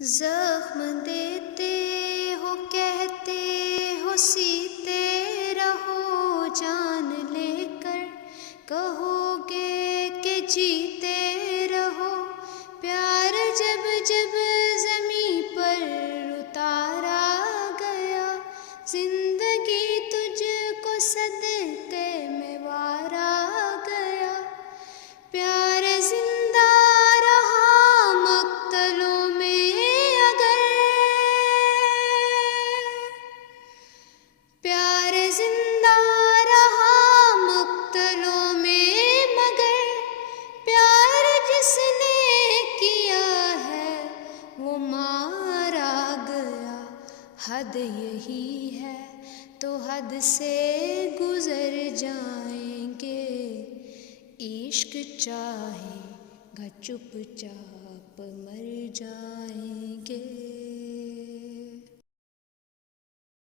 जख्म देते हो, कहते हो सीते रहो, जान लेकर कहोगे कि जीते रहो। प्यार जब जब ज़मीं पर उतारा गया, जिंदगी तुझको सदके में वारा गया। प्यार जिंदा रहा मक्तलों में अगर, प्यार जिंदा रहा मक्तलों में मगर, प्यार जिसने किया है वो मारा गया। हद यही है तो हद से गुजर जाएंगे, इश्क चाहेगा चुपचाप मर जाएंगे।